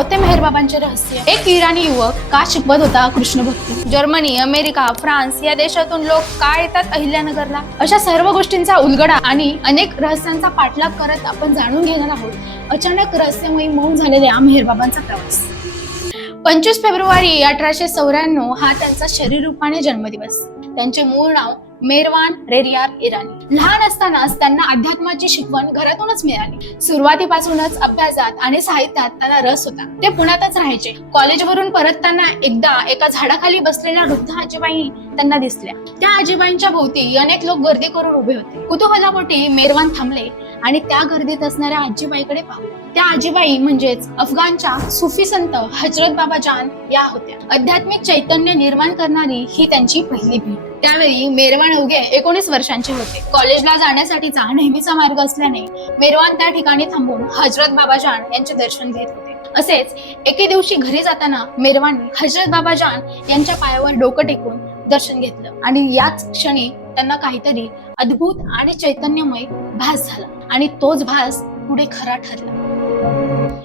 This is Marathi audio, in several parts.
होते मेहरबाबांचे रहस्य. एक इराणी युवक का शिकवत होता कृष्ण भक्ती जर्मनी अमेरिका फ्रान्स या देशातून लोक का येतात अहिल्यानगरला? अशा सर्व गोष्टींचा उलगडा आणि अनेक रहस्यांचा पाठलाग करत आपण जाणून घेणार आहोत. अचानक रहस्यमयी मौन झालेल्या मेहरबाबांचा प्रवास. पंचवीस फेब्रुवारी अठराशे चौऱ्याण्णव हा त्यांचा शरीर रूपाने जन्मदिवस. त्यांचे मूळ नाव मेरवान रेरियार इराणी. लहान असतानाच त्यांना अध्यात्माची शिकवण घरातूनच मिळाली. सुरुवातीपासूनच अभ्यासात आणि साहित्यात त्यांना रस होता. ते पुण्यातच राहायचे. कॉलेजवरून परतताना एकदा एका झाडाखाली बसलेल्या वृद्ध आजीबाई त्यांना दिसल्या. त्या आजीबाईंच्या भोवती अनेक लोक गर्दी करून उभे होते. कुतूहलापोटी मेरवान थांबले आणि त्या गर्दीत असणाऱ्या आजीबाईकडे पाहू त्या आजीबाई म्हणजेच अफगाणच्या सुफी संत हजरत बाबा जान या होत्या. आध्यात्मिक चैतन्य निर्माण करणारी ही त्यांची पहिली भेट. त्यावेळी मेरवान अवघे एकोणीस वर्षांचे होते. कॉलेजला जाण्यासाठीचा नेहमीचा मार्ग असल्याने मेरवान त्या ठिकाणी थांबून हजरत बाबा जान यांचे दर्शन घेत होते. असेच एके दिवशी घरी जाताना मेरवानी हजरत बाबा जान यांच्या पायावर डोकं टेकून दर्शन घेतलं. आणि याच क्षणी त्यांना काहीतरी अद्भुत आणि चैतन्यमय भास झाला. आणि तोच भास पुढे खरा ठरला.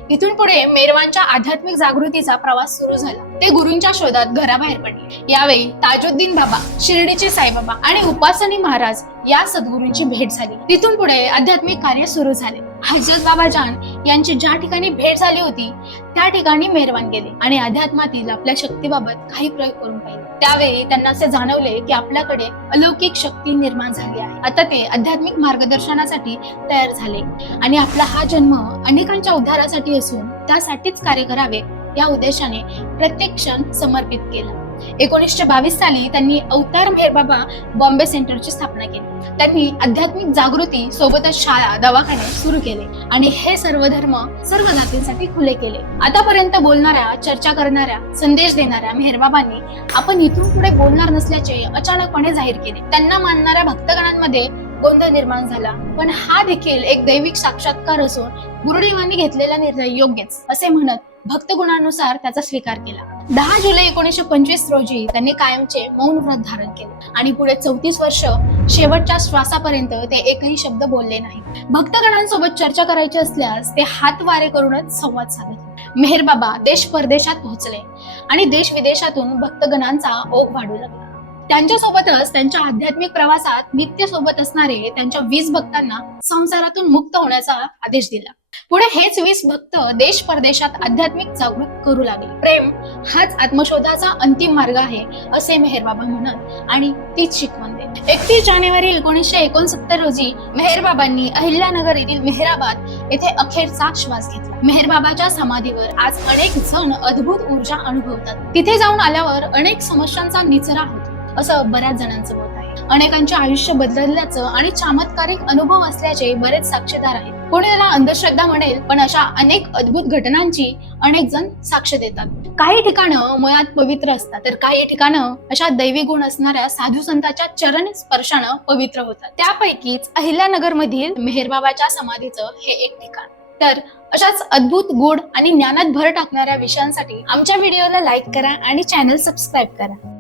इथून पुढे मेरवानच्या आध्यात्मिक जागृतीचा प्रवास सुरू झाला. ते गुरूंच्या शोधात घराबाहेर पडले. यावेळी ताजुद्दीन बाबा शिर्डीचे साईबाबा आणि उपासनी महाराज या सद्गुरूंची भेट झाली. तिथून पुढे आध्यात्मिक कार्य सुरू झाले. हजरत बाबा जान यांची ज्या ठिकाणी भेट झाली होती त्या ठिकाणी मेहरवान गेले आणि अध्यात्मातील आपल्या शक्तीबाबत काही प्रयोग करून पाहिले. त्यावेळी त्यांना असे जाणवले की आपल्याकडे अलौकिक शक्ती निर्माण झाली आहे. आता ते आध्यात्मिक मार्गदर्शनासाठी तयार झाले. आणि आपला हा जन्म अनेकांच्या उद्धारासाठी असून त्यासाठीच कार्य करावे या उद्देशाने प्रत्येक क्षण समर्पित केला. एकोणीसशे बावीस साली त्यांनी अवतार मेहरबाबा बॉम्बे सेंटरची स्थापना केली. त्यांनी आध्यात्मिक जागृती सोबतच शाळा दवाखाने सुरू केले आणि हे सर्व धर्म सर्व जातींसाठी खुले केले. आतापर्यंत बोलणाऱ्या चर्चा करणाऱ्या संदेश देणाऱ्या मेहरबाबांनी आपण इथून पुढे बोलणार नसल्याचे अचानकपणे जाहीर केले. त्यांना मानणाऱ्या भक्तगणांमध्ये गोंधळ निर्माण झाला. पण हा देखील एक दैविक साक्षात्कार असून गुरुदेवांनी घेतलेला निर्णय योग्यच असे म्हणत भक्तगुणानुसार त्याचा स्वीकार केला. दहा जुलै एकोणीसशे पंचवीस रोजी त्यांनी कायमचे मौन व्रत धारण केले. आणि पुढे चौतीस वर्ष शेवटच्या श्वासापर्यंत ते एकही शब्द बोलले नाही. भक्तगणांसोबत चर्चा करायची असल्यास ते हात वारे करूनच संवाद साधत मेहर बाबा देश परदेशात पोहोचले आणि देश विदेशातून भक्तगणांचा ओघ वाढू लागला. त्यांच्यासोबतच त्यांच्या आध्यात्मिक प्रवासात नित्य सोबत असणारे त्यांच्या वीस भक्तांना संसारातून मुक्त होण्याचा आदेश दिला. पुढे हेच वीस भक्त देश परदेशात आध्यात्मिक जागृत करू लागले. प्रेम हाच आत्मशोधाचा अंतिम मार्ग आहे असे मेहरबाबा म्हणत आणि तीच शिकवण देत. एकतीस जानेवारी एकोणीसशे एकोणसत्तर रोजी मेहरबाबांनी अहिल्यानगर येथील मेहराबाद येथे अखेरचा श्वास घेतला. मेहरबाबाच्या समाधीवर आज अनेक जण अद्भुत ऊर्जा अनुभवतात. तिथे जाऊन आल्यावर अनेक समस्यांचा निचरा होतो. असं बऱ्याच जणांचं मत आहे. अनेकांचे आयुष्य बदलल्याचं आणि चमत्कारिक अनुभव असल्याचे बरेच साक्षीदार आहेत. कोणी याला अंधश्रद्धा म्हणेल पण अशा अनेक अद्भुत घटनांची अनेक जण साक्ष देतात. काही ठिकाणं मुळात पवित्र असतात तर काही ठिकाणं अशा दैवी गुण असणाऱ्या साधू संतांच्या चरण स्पर्शानं पवित्र होतात. त्यापैकीच अहिल्यानगर मधील मेहरबाबाच्या समाधीचं हे एक ठिकाण. तर अशाच अद्भुत गुड आणि ज्ञानात भर टाकणाऱ्या विषयांसाठी आमच्या व्हिडिओला लाईक करा आणि चॅनल सबस्क्राईब करा.